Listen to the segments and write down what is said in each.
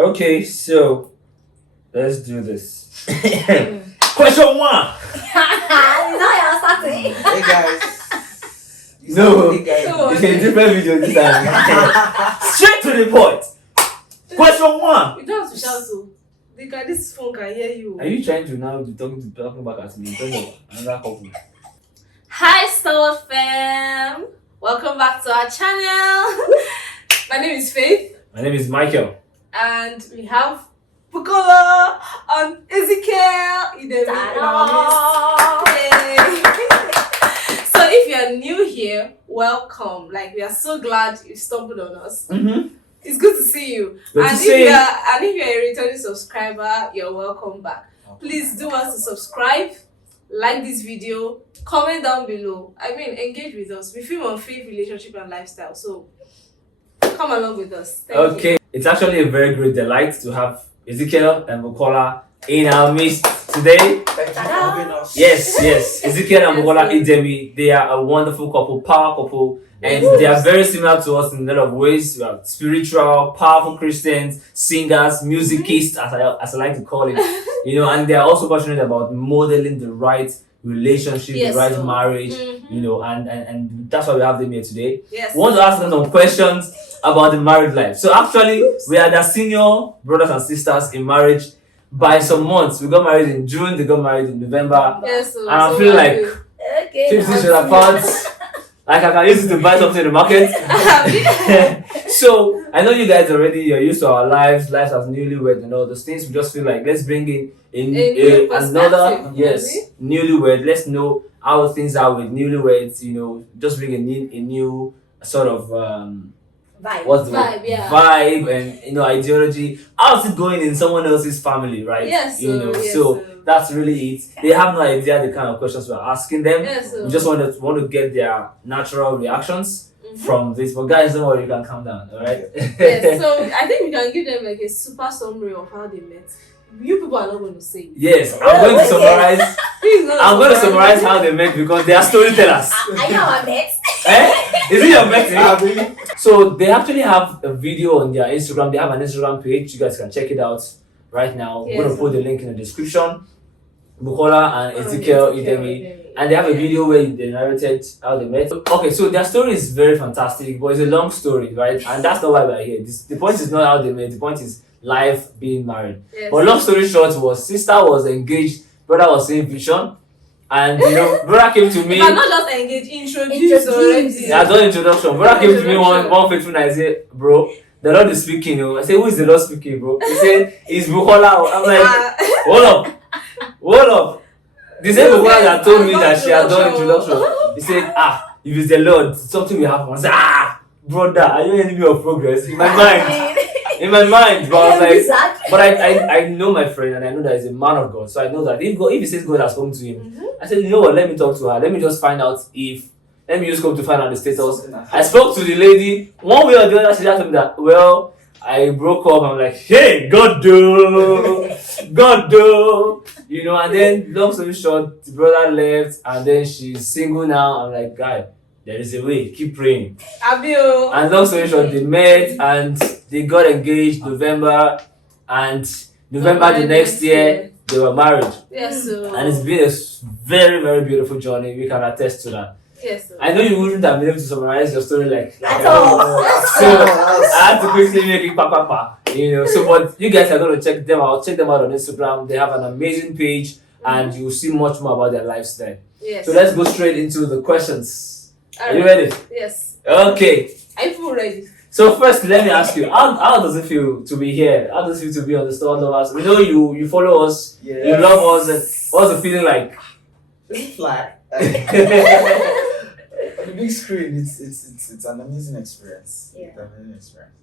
Okay, so let's do this. Question one. Now you're starting. Hey guys. No, Hey guys. it's a different video this time. Straight to the point. Question one. You don't have to shout so. This phone can hear you. Are you trying to now be talking back at me? Don't know another couple. Hi Stalwart Fam. Welcome back to our channel. My name is Faith. My name is Michael. And we have Bukola Ezekiel Idemhi. So if you are new here, welcome. Like, we are so glad you stumbled on us. Mm-hmm. It's good to see you. Good And to if see you you. are a returning subscriber, you're welcome back. Please do us to subscribe, like this video, comment down below. I mean, engage with us. We film on faith, relationship, and lifestyle. So come along with us. Thank you. It's actually a very great delight to have Ezekiel and Bukola in our midst today. Thank you for having us. Yes. Ezekiel and Bukola Idemhi, they are a wonderful couple, power couple, and they are very similar to us in a lot of ways. We are spiritual, powerful Christians, singers, musicists, as I like to call it. And they are also passionate about modeling the right relationship, the right marriage, and that's why we have them here today. Yes. We want to ask them some questions about the married life. So actually, we are the senior brothers and sisters in marriage by some months. We got married in June, they got married in November. Yes. And I feel like Okay. 50 should apart. Like I can use it to buy something in the market. So I know you guys already, you're used to our lives as newlywed and all those things. We just feel like let's bring in another newlywed. Let's know how things are with newlyweds. Just bring a new sort of Vibe. what's the Vibe, yeah. vibe and ideology. How's it going in someone else's family, right? Yes. So that's really it. They have no idea the kind of questions we're asking them. Yes. We just want to get their natural reactions from this. But guys, don't worry, you can calm down, alright? Yes. So I think we can give them like a super summary of how they met. You people are not going to say it. Yes, I'm going to summarize. I'm going to summarize how they met because they are storytellers. I know I met. Is it your meeting? So they actually have a video on their Instagram. They have an Instagram page. You guys can check it out right now. Yes. I'm going to put the link in the description. Bukola and Ezekiel Idemhi. And they have a video where they narrated how they met. Okay, so their story is very fantastic, but it's a long story, right? And that's not why we're here. The point is not how they met. The point is life being married. Yes. But long story short was sister was engaged, brother was seeing vision. And brother came to me. If I'm not just engaged, introduce already. Yeah, I've done introduction. Brother came to me one fateful night. I said, bro, the Lord is speaking. I said, who is the Lord speaking, bro? He said, it's Bukola. I'm like, hold up. The same Bukola that told me that she had done introduction. He said, if it's the Lord, something will happen. I said, brother, are you enemy of progress? In my mind, but I was like, but I know my friend and I know that he's a man of God, so I know that if he says God has come to him, I said, you know what? Let me talk to her. Let me just find out let me just come to find out the status. I spoke to the lady. One way or the other, she asked me that. Well, I broke up. I'm like, hey, God do, and then long story short, the brother left, and then she's single now. I'm like, guy, there is a way. Keep praying. And long story short, they met and they got engaged November the next year they were married. Yes. And it's been a very, very beautiful journey. We can attest to that. Yes. I know you wouldn't have been able to summarize your story like At all. so I had to quickly make it pa. So but you guys are gonna check them out. Check them out on Instagram. They have an amazing page and you'll see much more about their lives there. Yes. So let's go straight into the questions. All Are you right. ready? Yes. Okay. Are you people ready? So first, let me ask you, how does it feel to be here? How does it feel to be on the Stalwart Fam? We know you follow us, you love us, and what's the feeling like? It's fly. The big screen, it's an amazing experience. Yeah. It's an amazing experience.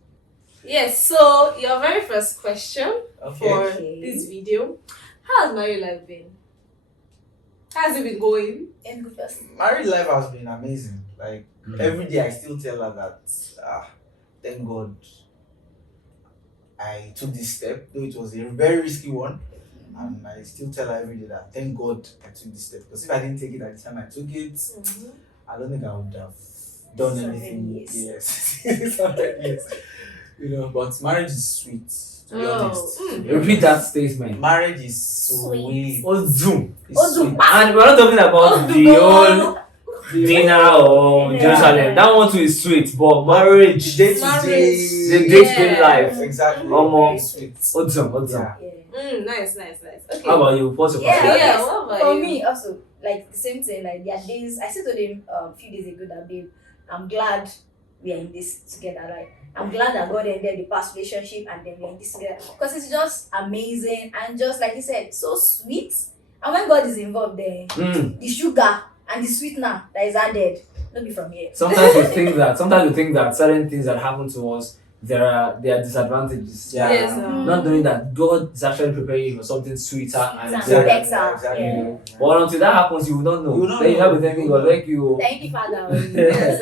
Yes. So your very first question for Okay. this video: how has married life been? How's it been going? Married life has been amazing. Like every day, I still tell her that, thank God, I took this step. Though it was a very risky one, and I still tell her every day that thank God I took this step. Because if I didn't take it at the time I took it, I don't think I would have done anything. Yes, 7 years. But marriage is sweet. To be honest. Repeat that statement. Marriage is sweet. Ozum. It's sweet. And we're not talking about the whole dinner or Yeah. Jerusalem. That one too is sweet, but marriage, Day to Marriage. day. the day-to-day life. Exactly. Very sweet. Ozum. Yeah. Yeah. Nice. Okay. How about you? What's your Yeah, perspective? Yeah, what about for you? me also, like the same thing, like there are days I said to him a few days ago that babe, I'm glad we are in this together. Like I'm glad that God ended the past relationship and then we're in this together. Because it's just amazing and just like he said, so sweet. And when God is involved there, the sugar and the sweetener that is added, don't be from here. Sometimes we think that certain things that happen to us, there are disadvantages. Yeah. Yes, Not knowing that God is actually preparing you for something sweeter and Sweeter. better. Better. Exactly. Yeah. But until that happens, you will not know. You will not Then you know. have to thank God, thank you. Thank you, Father. Yes.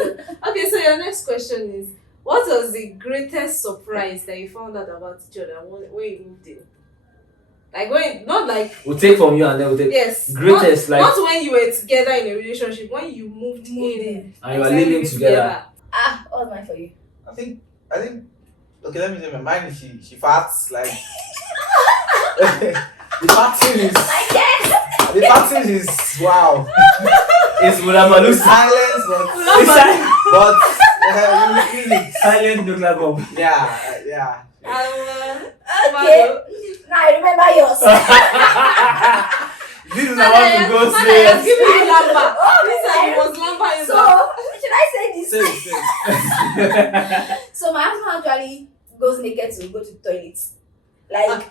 Okay, so your next question is, what was the greatest surprise that you found out about each other when you moved in? Like when, not like, We'll take from you and then we'll take yes, greatest, not, like, not when you were together in a relationship, when you moved in and you are living together. Ah, what's mine for you? I think okay, let me say mine is she farts like the farting is wow. It's Mulamalu Silence but silent nuclear bomb. yeah. Okay. Now I remember yours. This is about to go I say. was giving you lamba. This time it my- was lamba in So should I say this? Say. So my husband actually goes naked to go to the toilet. Like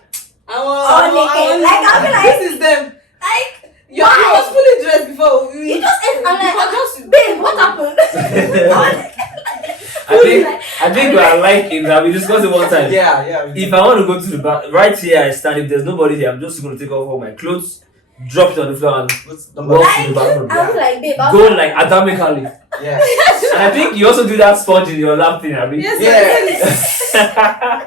I naked. Like I'll be like, this is them. like You why? was fully dressed before. You just ate. I'm like, just babe, what happened? I think we are liking that. We discussed it one time. Yeah. If I want to go to the bath, right here I stand. If there's nobody here, I'm just going to take off all my clothes, drop it on the floor, and What's number walk Like, to the bathroom. I was like, babe, Go like atomically. Yeah. And I think you also do that sponge in your lap thing, Abby. Yes, Yeah.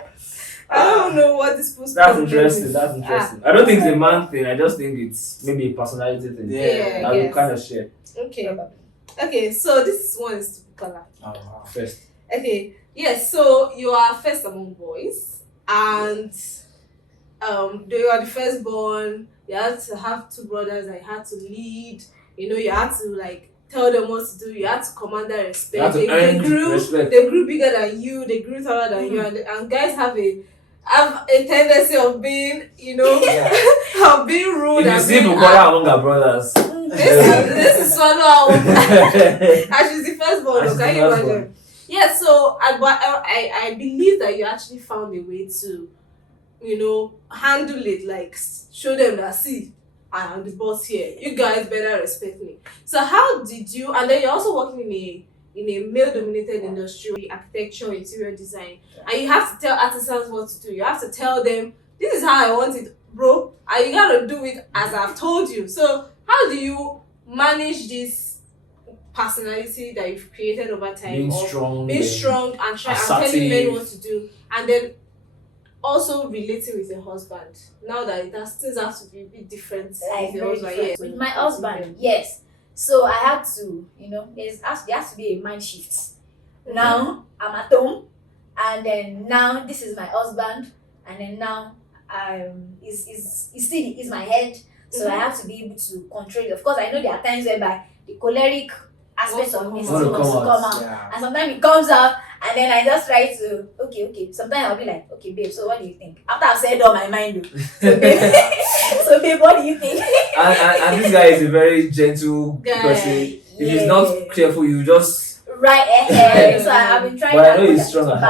I don't know what this supposed That's to interesting. That's interesting. I don't think it's a man thing. I just think it's maybe a personality thing. Yeah. That we yes. kind of share Okay, so this one is to Bukola. Oh, wow. first. Okay, yes, so you are first among boys, and you are the firstborn. You had to have two brothers that you had to lead. You know, you had to like tell them what to do. You had to command their respect. You had to earn respect. They grew bigger than you. They grew taller than you, and guys have a tendency of being, you know, Yeah. of being rude. If you and see being Bukola among our brothers, this is swallow. And she's the firstborn. And she's Can the you firstborn. imagine? Yeah. So I believe that you actually found a way to, you know, handle it. Like show them that see, I am the boss here. You guys better respect me. So how did you? And then you're also working in a male-dominated industry, architecture, interior design, and you have to tell artisans what to do. You have to tell them this is how I want it, bro, and you gotta do it as I've told you. So how do you manage this personality that you've created over time? being of strong, being and strong and assertive. telling men what to do, and then also relating with your husband. Now that things have to be a bit different Like with your very husband. different. Yes. With my husband, there has to be a mind shift. Now I'm at home, and then now this is my husband, and then now is my head. So I have to be able to control it. Of course, I know there are times whereby the choleric aspect of me still wants to come out. Yeah. And sometimes it comes out, and then I just try to, okay. Sometimes I'll be like, okay, babe, so what do you think? After I've said all my mind, though. So, babe, what do you think? and this guy is a very gentle Guy, person. If he's not careful, you just Right ahead. So I've been trying But I know to, he's strong at heart.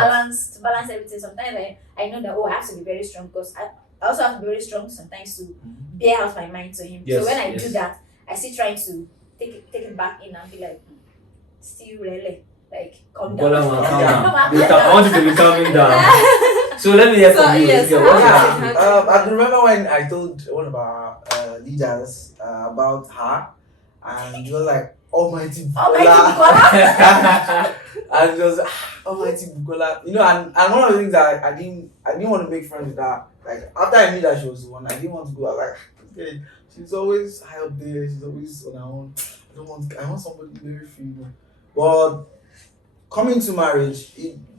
balance everything. Sometimes I know that I have to be very strong because I also have to be very strong sometimes to bear out my mind to him. Yes, So when I yes. do that, I still trying to take it back in and be like, still really like calm down. Bukola will calm down. Calm down. I want you to be calming down. So let me hear So, from you. yes, Ezekiel. What's how- happening? I can remember when I told one of our leaders about her, and you were like, Almighty Almighty Bukola. Bukola. And it was Almighty Bukola. You know, and one of the things that I didn't want to make friends with her. Like after I knew that she was the one, I didn't want to go. I was like, okay, she's always high up there. She's always on her own. I want somebody very free. But coming to marriage,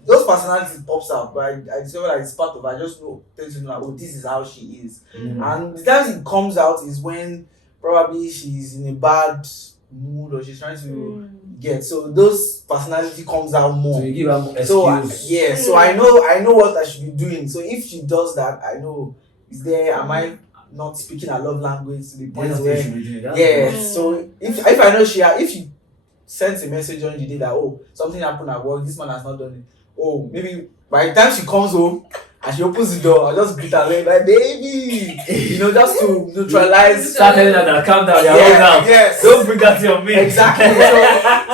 those personalities pops out, but I discover that it's part of. I just know, tend to know like, oh, this is how she is, and the times it comes out is when probably she's in a bad mood or she's trying to get. So those personality comes out more. So you give her more excuse. So so I know what I should be doing. So if she does that, I know is there. Am I not speaking her love language to the point That's what where you should be doing. That's So if I know if she sends a message on the day that something happened at work, this man has not done it. Maybe by the time she comes home and she opens the door, I'll just greet her like baby, just to neutralize. Start telling her that calm down, you're wrong now. Yes. Don't bring that to your me. Exactly.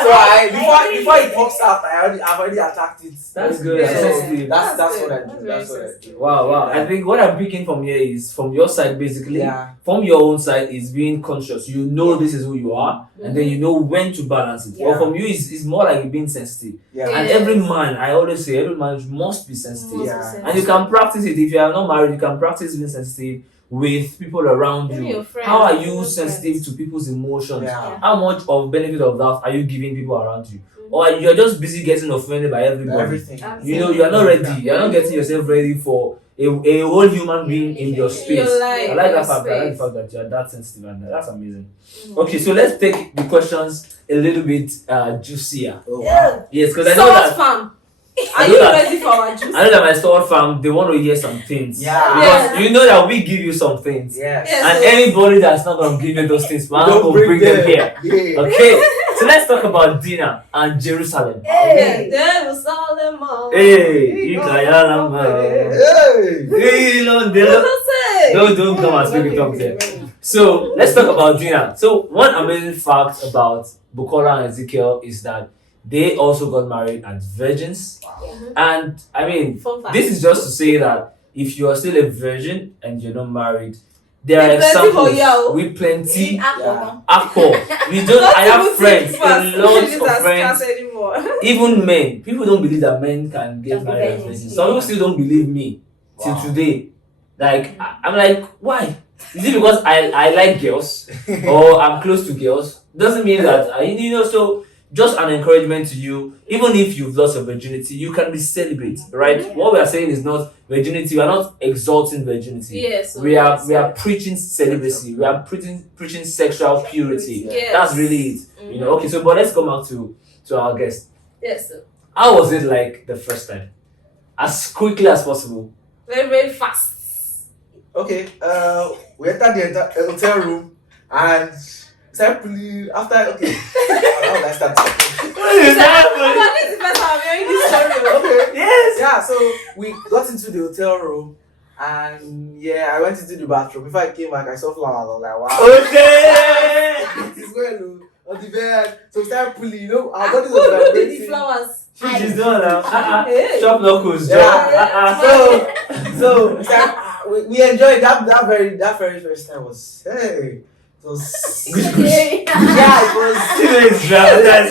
So I before it pops out, I've already attacked it. That's good. Yeah. That's what I do. That's That's what I do. Wow. I think what I'm picking from here is from your side basically. Yeah. From your own side is being conscious. You know this is who you are, and then you know when to balance it. Yeah. Or from you is more like being sensitive. Yeah. And every man, I always say, every man must be sensitive. Yeah. And you can practice it if you are not married. You can practice being sensitive with people around Maybe you. your friends, How are your you sensitive friends. to people's emotions? Yeah. How much of benefit of that are you giving people around you? Or you're just busy getting offended by everybody? Everything. You know, you are not ready. You are not getting yourself ready for a whole human being in your space. Your life, I like your that fact. I like the space. fact that you are that sensitive, and that's amazing. Okay, so let's take the questions a little bit juicier. Oh, wow. Yes, because I know Stalwart that Fam, I are know you that- ready for our juice? I know that my Stalwart Fam, they want to hear some things. Yeah. Because you know that we give you some things. Yes. Yes. And So- anybody that's not going to give you those things, man, Don't will bring them here. Yeah. Okay, so let's talk about dinner and Jerusalem. Hey. Jerusalem, Hey, you Guyana man. Hey. Don't come and speak in tongues here. So let's talk about dinner. So one amazing fact about Bukola and Ezekiel is that they also got married as virgins. And I mean, Fun fact. this is just to say that if you are still a virgin and you're not married, there are With plenty examples for you. with plenty Yeah. alcohol. We don't. Not I have even friends, think fast. a lot Use of as friends, class anymore. even men. People don't believe that men can get Can be married as virgins, virgins. Some people still don't believe me till Wow. today. Like I'm like, why? Is it because I like girls or I'm close to girls? Doesn't mean that so just an encouragement to you, even if you've lost your virginity, you can celebrate, right? What we are saying is not virginity, we are not exalting virginity. Yes. We are preaching celibacy, we are preaching sexual purity. Yes. That's really it. You know, okay, so but let's come back to our guest. Yes. Sir. How was it like the first time? As quickly as possible. Very, very fast. Okay, we entered the hotel room and simply after how would I start? This is the first time I'm hearing this story. Okay. Yes. Yeah, so we got into the hotel room and I went into the bathroom. Before I came back, I saw flowers. I was like, wow. Okay. It is well on the bed. So we started pulling, our bodies Who were did the vibrating. flowers? She's done now. Hey. Shop locals, Yeah. job. So we enjoyed that very first time was it was it was It's See, dramatic. let me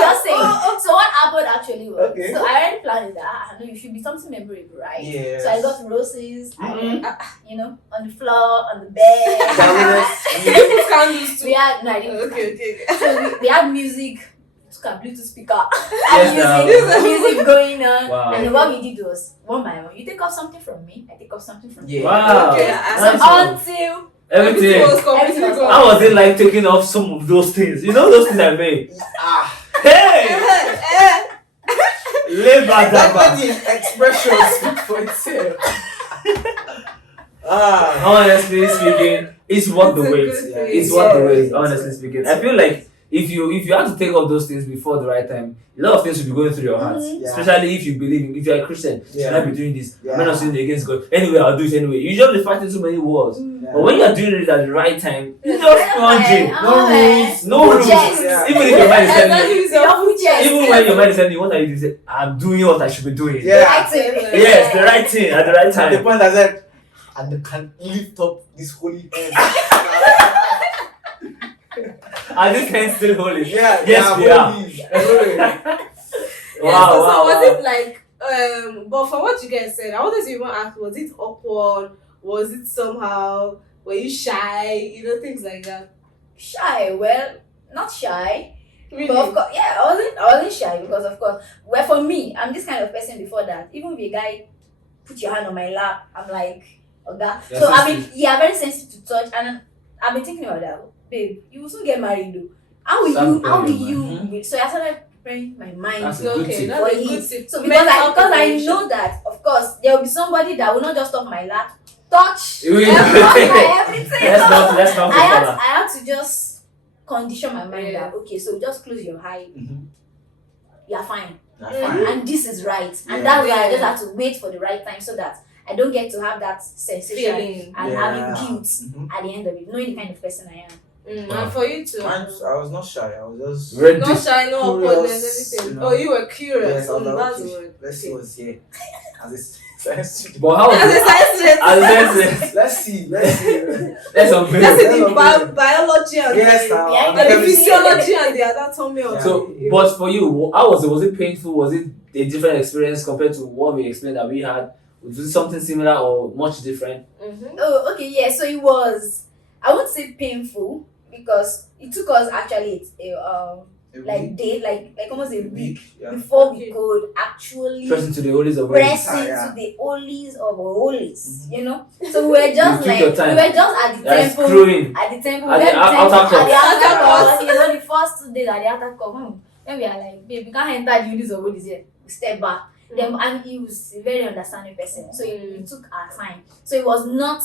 just say. So what happened actually was, Okay. so I already planned that. I know it should be something memorable, right? Yes. So I got roses, Mhm. on the floor, on the bed. Candles we too. had no, I didn't. Okay. So we had music. Took a Bluetooth speaker. Yes, music going on. Wow. And then what we did was one by one. You take off something from me. I take off something from you. Yeah. Wow. Okay, So Nice one. until Everything. was completely Everything was gone. How was it like taking off some of those things? You know those things I made? Hey! Lay back that That back. the expression speak for itself. Honestly speaking, it's worth the It's a wait. good Yeah. It's thing. worth the Yeah. wait, honestly speaking. I feel like if you have to take off those things before the right time, a lot of things will be going through your heart. Mhm. Yeah. Especially if you believe, if you're a Christian, should I be doing this? Yeah. I'm not sinning against God. Anyway, I'll do it anyway. You usually fighting so many wars. Yeah. But when you're doing it at the right time, you just plunging. No rules. No rules. Yes. Yeah. Even if your mind is telling Exactly, you, it's your food chest. even when your mind is telling you, what are you doing? Say, I'm doing what I should be doing. Yeah. Yes, the right thing at the right At the time. point I said, and can lift up this holy hand. Are these hands still holy? Yeah, Yes, they are. holy. Wow, So wow, was wow. it like but from what you guys said, I wanted to even ask, was it awkward? Was it somehow, were you shy? Things like that. Shy, well, not shy. Really? But of course, yeah, I wasn't shy because of course, well, for me, I'm this kind of person before that. Even if a guy put your hand on my lap, I'm like, okay. You're So I sensitive. mean, yeah, very sensitive to touch, and I've been thinking about that, babe. You will soon get married, though. How will Start you? How will preparing your you? mind. So I started preparing my mind. That's a good Okay, tip. that's For a good it. tip. So because Mental I preparation. know that of course there will be somebody that will not just touch my lap, touch You will- my everything. let's not go further. I had to just condition my mind Yeah. that okay, so just close your eye, Mhm. you're fine, That's fine. and this is right, and Yeah. that's why I Yeah. just have to wait for the right time so that I don't get to have that sensation Feeling. and Yeah. having guilt Mhm. at the end of it, knowing the kind of person I am. And for you too. I was not shy. I was just Ready. No shy, no Curious, awkwardness, anything. you know. Oh, you were curious. yes. I was like, That's the okay, word. let's see what's here. As it's science But how was As a it? science student. As a sense, let's see. Let's see. let's unveil. That's Let's the unveil. biology and Yes, the, now. Yeah, I'm and the chemistry. physiology and the anatomy of So, it. but for you, how was it? Was it painful? Was it a different experience compared to what we explained that we had? Was it something similar or much different? Oh, okay, yeah. So it was. I won't say painful because it took us actually like day, like almost a week week. Yeah. before we Okay. could actually Pressing to the holies of press holies. into Yeah. the holies of holies, Mhm. you know. So we were just took your time. we were just at the That's temple. screwing. At the temple, At we the went to outer temple, court. at the outer Outer court, you know, the first 2 days at the outer court. When we are like, babe, we can't enter the holies of holies yet. We step back. Then and he was a very understanding person, so it took our time. So it was not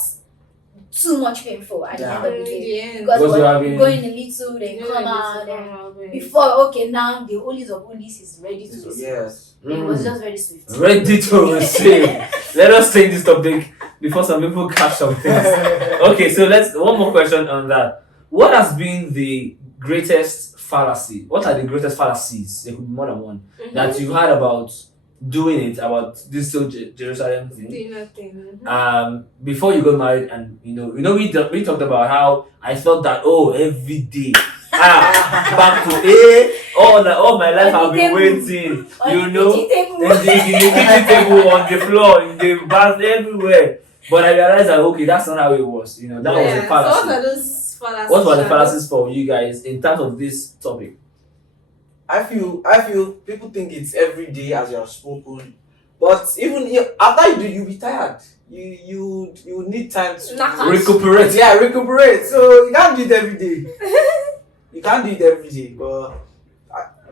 too much painful at the Yeah. end of the In day. the end. Because Because we you were have been- going a little, then come out, then before okay now the holies of holies is ready to receive. Yes. It was just very swift. Ready to receive. Let us take this topic before some people catch some things. Okay, so let's one more question on that. What has been the greatest fallacy? What are the greatest fallacies? There could be more than one that you heard about doing it about this whole Jerusalem thing. Dinner thing. Before you got married, and we talked about how I felt that every day. Back to all my life On I've the been table. waiting. On You the know, kitchen table. in the kitchen table, on the floor, in the bath, everywhere. But I realized that okay, that's not how it was. You know, that was a So fallacy. what are those fallacies? What were the fallacies for you guys in terms of this topic? I feel people think it's every day as you have spoken, but even after you do, you'll be tired. You need time to Knackered. Recuperate. Yeah, recuperate. So you can't do it every day. You can't do it every day, but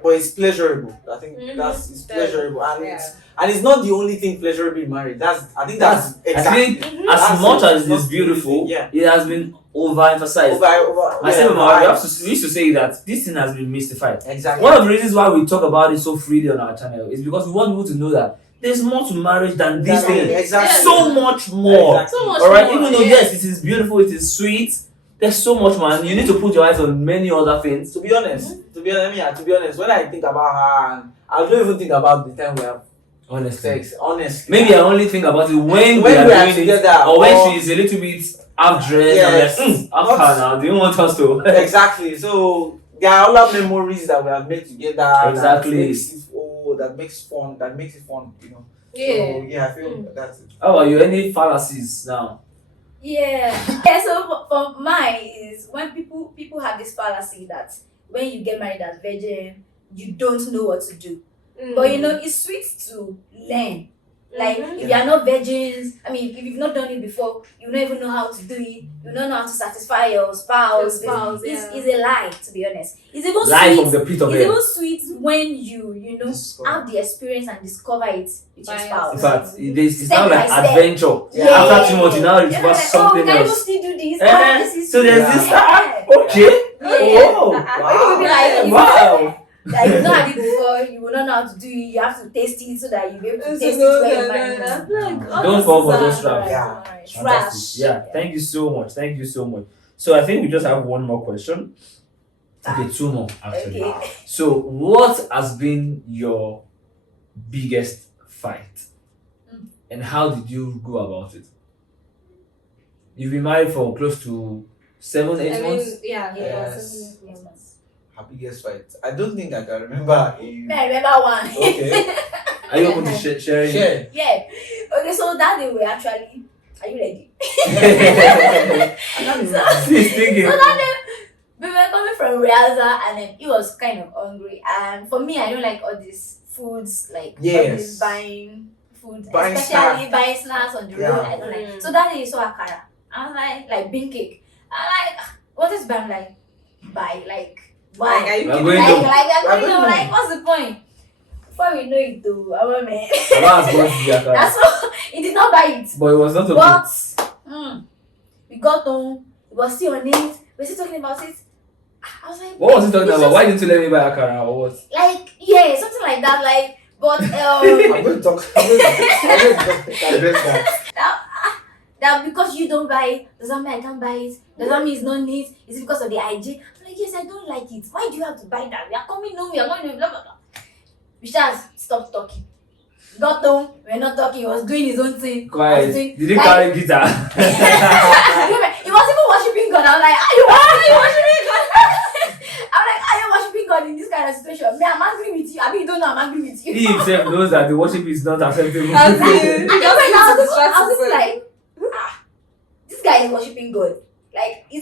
it's pleasurable. I think it's pleasurable, and it's not the only thing pleasurable in marriage. That's I exactly. think That's as much it. as It's it not is the only beautiful, thing, yeah. it has been overemphasized. Over. Myself and my yeah, wife, we used to say that this thing has been mystified. exactly. One of the reasons why we talk about it so freely on our channel is because we want people to know that there's more to marriage than this Exactly. thing. Exactly. So much more. Exactly. So much Alright, more, even though yes, it is beautiful, it is sweet, there's so much more, and you need to put your eyes on many other things. To be honest, when I think about her, and I don't even think about the time we have Honestly. sex. Honestly, Maybe I only think about it when we When are we are doing it, together, or when or- she is a little bit half dressed, Yes. and like, Not- after now, do you want us to? Exactly. So there are other memories that we have made together. Exactly. That makes it fun. You know. Yeah. So yeah, I feel that's it. How about you? Any fallacies now? Yeah. So for mine is when people have this fallacy that when you get married as virgin, you don't know what to do. But you know, it's sweet to learn. Like if you are not virgins, I mean, if you've not done it before, you don't even know how to do it. You don't know how to satisfy your spouse. It's a lie, to be honest. It's even Life sweet. from the pit of It's hell. even sweet when you know Discover. have the experience and discover it with your By spouse. In fact, it's Step now like by step. adventure. Yeah. After too much, you now Yeah, discover like, something can you else. still do this? Eh, This is so there's Yeah. this. Yeah. Okay. Yeah. Oh, You will be like, you wow. Like you've not had it before, you will not know how to do it. You have to taste it so that you'll be able to taste it when you're married. Don't fall for those traps. Yeah. Trash. Fantastic. Yeah, thank you so much. Thank you so much. So I think we just have one more question. Okay, two more actually. Okay. So what has been your biggest fight? And how did you go about it? You've been married for close to 7-8 months? Yes. Her biggest fight. I don't think I can remember. I remember one. Okay. Are you open to sharing? Share. Yeah. Okay, so that day we are you ready? She's thinking. So that day We were coming from Riaza and then he was kind of hungry. And for me, I don't like all these foods, like all this buying food, Buying especially buying snacks on the road. Yeah. I don't like. So that day he saw akara. I was like bean cake. I'm like, what is buying? Like, buy, like, why? Like, are you We're kidding going me? to- I'm going like, what's the point? Before we know it, though, our man. That's what the akara. That's what he did not buy it. But it was not okay. But we got home. It was still on it. We're still talking about it. I was like, What was he talking it's about? just Why didn't you let me buy akara or what? like, yeah, something like that. Like, but I'm going to talk. Address that. that because you don't buy it, does that mean I can't buy it? Does that mean it's not neat? Is it because of the IG? I'm like, yes, I don't like it. Why do you have to buy that? We are coming home, we are going to blah blah blah. We just stopped talking. Got home, we're not talking, he was doing his own thing. Quiet. Doing, Did he like, carry guitar? he was even worshiping God. I was like, are you worshiping God? I'm like, are you worshiping God in this kind of situation? Me, I'm angry with you. I mean, you don't know I'm angry with you. He himself knows that the worship is not acceptable. As in, And then just when I need to was distract just yourself. like, this guy is worshiping God. Like, does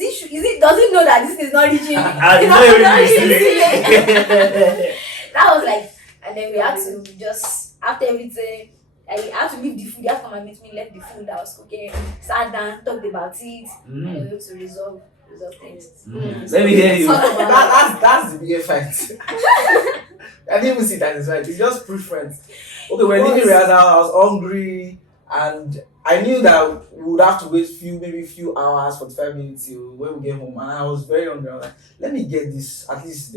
he know that this is not reaching? I It's know not you reaching really ceiling. That was like, and then we had to just, after everything, I had to leave the food. He had to come and meet me, left the food I was cooking, sat down, talked about it, and we were able to resolve things. Let me hear you. Talk about That's the bigger fight. I didn't even see that as right. It's just preference. Okay, when leaving Riaza, I was hungry and I knew that we would have to wait maybe few hours, 45 minutes till when we get home. And I was very hungry. I was like, let me get this. At least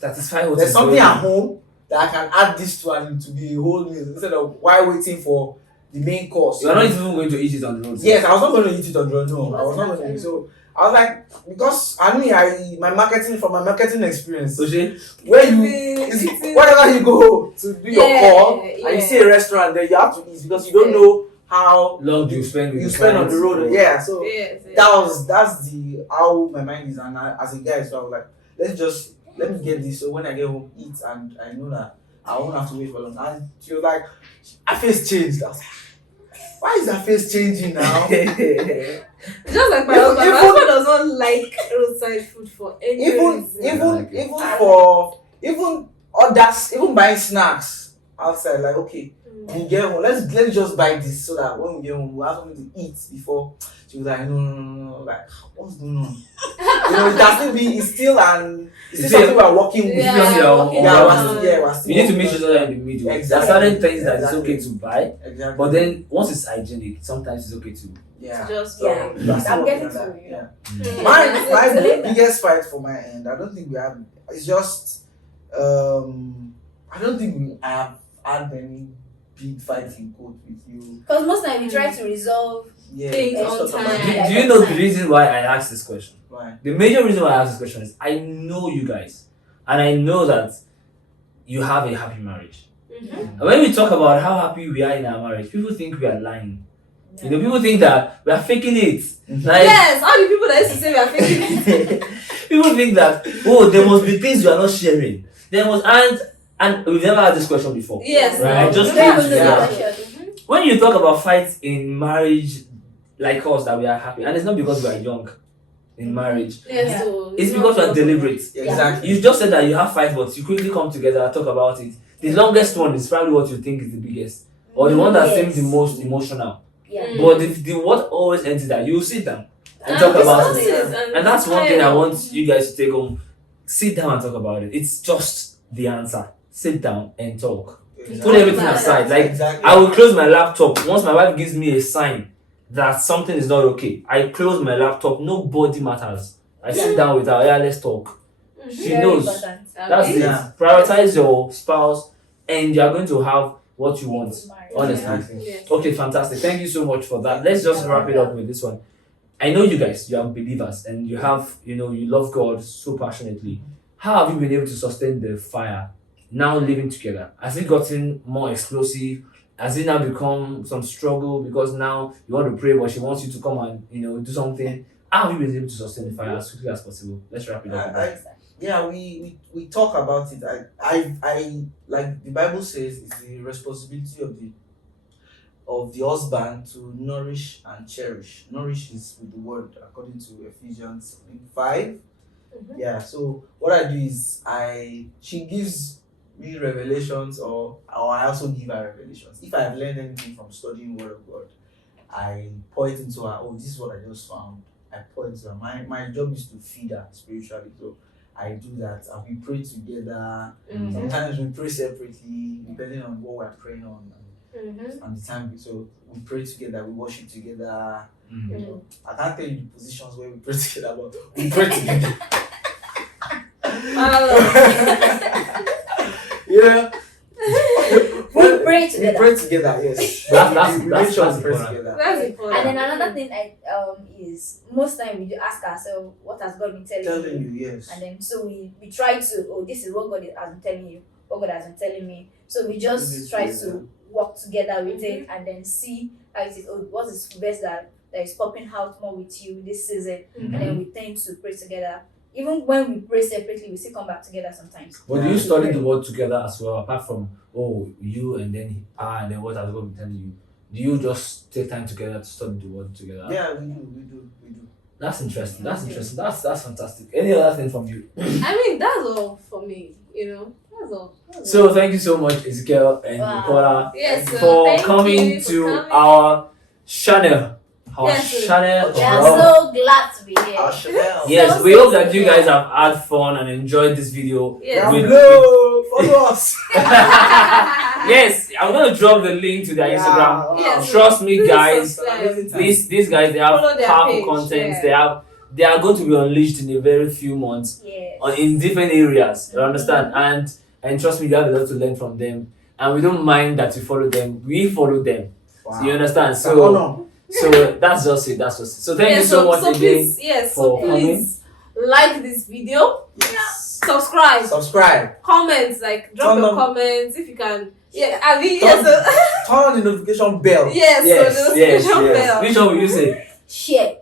Satisfy what there's is something going at on. home that I can add this to and to be a whole meal instead of while waiting for the main course. You are not even going to eat it on the road. Yes, I was not going to eat it on the road. No, It I was not wasn't going to. actually. So I was like, because I mean, my marketing experience. So she, Where you Eating- wherever you go to do your Yeah, call yeah. and you see a restaurant there, you have to eat because you don't know how long do you spend with you the spend on the clients? road. Yeah, so Yes, yes. that's the how my mind is, and as a guy, so I was like, let me get this so when I get home eat and I know that I won't have to wait for long. And she was like, her face changed. I was like, why is her face changing now? Just like my Even- husband. My husband does not like roadside food for any reason. even others, even buying snacks outside, like okay, when we get home, let's just buy this so that when we get home we'll have something to eat before. She was like, no, like what's going on? It can still be it's still something we're working with. Yeah, Yeah, Yeah, working we're on- still You need to working make on sure that in the middle. Exactly. There are certain things that it's Exactly. okay to buy, Exactly. but then once it's hygienic, sometimes it's okay to. yeah. Just Yeah. We're still I'm working getting on that, to you. yeah. Mm. My biggest fight for my end, I don't think we have. It's just, I don't think I have had any big fights in court with you. Because most times we try to resolve. Yeah, Things let's on talk about time. it. Do you know the reason why I asked this question? Why? The major reason why I asked this question is I know you guys, and I know that you have a happy marriage. Mhm. And when we talk about how happy we are in our marriage, people think we are lying. You know, people think that we are faking it. Like, Yes, all the people that used to say we are faking it. people think that, oh, there must be things you are not sharing. There must, and we've never had this question before. Yes. Right, just We don't came even know together. the question. When you talk about fights in marriage, like us, that we are happy, and it's not because we are young in marriage. Yes, Yeah. so It's not because we are possible. deliberate. Exactly. You just said that you have fights, but you quickly come together and talk about it. The longest one is probably what you think is the biggest, or the one that Yes. seems the most emotional. Yeah. Mm. But the what always ends is that you sit down and And talk about discuss it. it And that's one thing I decide. want you guys to take home. Sit down and talk about it. It's just the answer. Sit down and talk. Put everything aside. Like, exactly. I will close my laptop once my wife gives me a sign that something is not okay. I close my laptop. Nobody matters. I sit down with her. Yeah, let's talk. She Very knows. important. That's it. Yeah. Prioritize your spouse, and you are going to have what you want. Honestly. Exactly. Yes. Okay, fantastic. Thank you so much for that. Let's just wrap it up with this one. I know you guys, you are believers, and you have, you love God so passionately. How have you been able to sustain the fire now living together? Has it gotten more explosive? Has it now become some struggle because now you want to pray, but she wants you to come and do something? How have you been able to sustain the fire as quickly as possible? Let's wrap it up. with that. Yeah, we talk about it. I like the Bible says it's the responsibility of the husband to nourish and cherish. Nourish is with the word according to Ephesians 5. Yeah, so what I do is she gives me revelations, or I also give her revelations. If I've learned anything from studying Word of God, I pour it into her. Oh, this is what I just found. I pour it into her. My job is to feed her spiritually, so I do that, and we pray together. Sometimes we pray separately, depending on what we're praying on and the time. So we pray together, we worship together. I can't tell you the positions where we pray together, but we pray together. Yeah. We pray together. We pray together, yes. That's We make sure we pray important. together. That's important. And then another thing is most time we do ask ourselves, what has God been telling Telling you? you, yes. And then so we try to, this is what God has been telling you, what God has been telling me. So we just try to work together with it and then see how it is, what is verse that is popping out more with you this season. And then we tend to pray together. Even when we pray separately, we still come back together sometimes. But do you study the word together as well, apart from you and then and then what has God been telling you? Do you just take time together to study the word together? Yeah, we do. That's interesting. That's fantastic. Any other thing from you? I mean, that's all for me, That's all. So thank you so much, Ezekiel and Bukola, Yes, for thank coming you for to coming. our channel. Yes, Channel. We are so glad to be here. Chanel. Yes, we hope that you guys have had fun and enjoyed this video. Yes. Hello, follow us. Yes, I'm gonna drop the link to their Instagram. Yes. Trust me, Please guys. subscribe. These guys, they have Follow their powerful page, contents. yeah. They are going to be unleashed in a very few months Yes. in different areas. You understand? And trust me, you have a lot to learn from them. And we don't mind that you follow them. We follow them. Wow. You understand? Oh, So that's just it. So thank you so much again. Please, for please like this video, yes. subscribe, comment, drop your comments if you can. Yeah, I mean, Turn on the notification bell. Yes, so the notification bell. Which one will you say? Share.